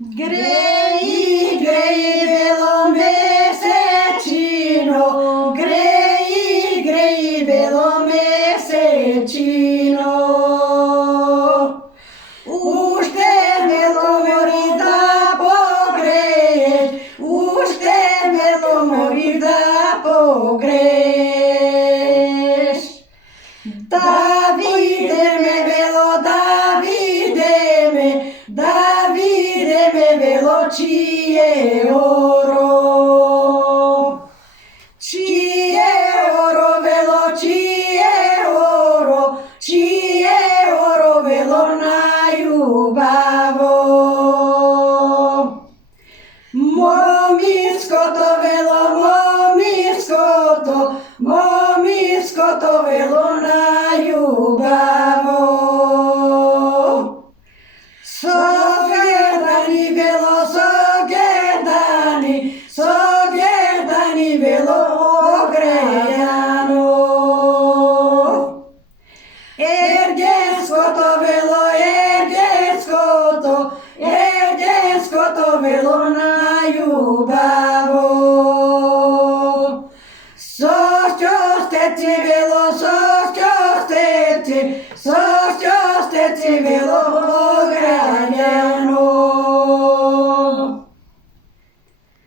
Grei, grei velo mesecino, grei, grei velo mesecino. Уште вelo mori da pogreš, уште velo mori da pogreš. Davide velo, Davide velo čije oro. Čije oro velo, čije oro velo na ljubavo. Momiskoto velo, momiskoto velo na ljubavo. Sogerdani velo, sogerdani velo ogrejano. Ergeskoto velo, ergeskoto velo na ljubavo. Soćosteci velo, soćosteci velo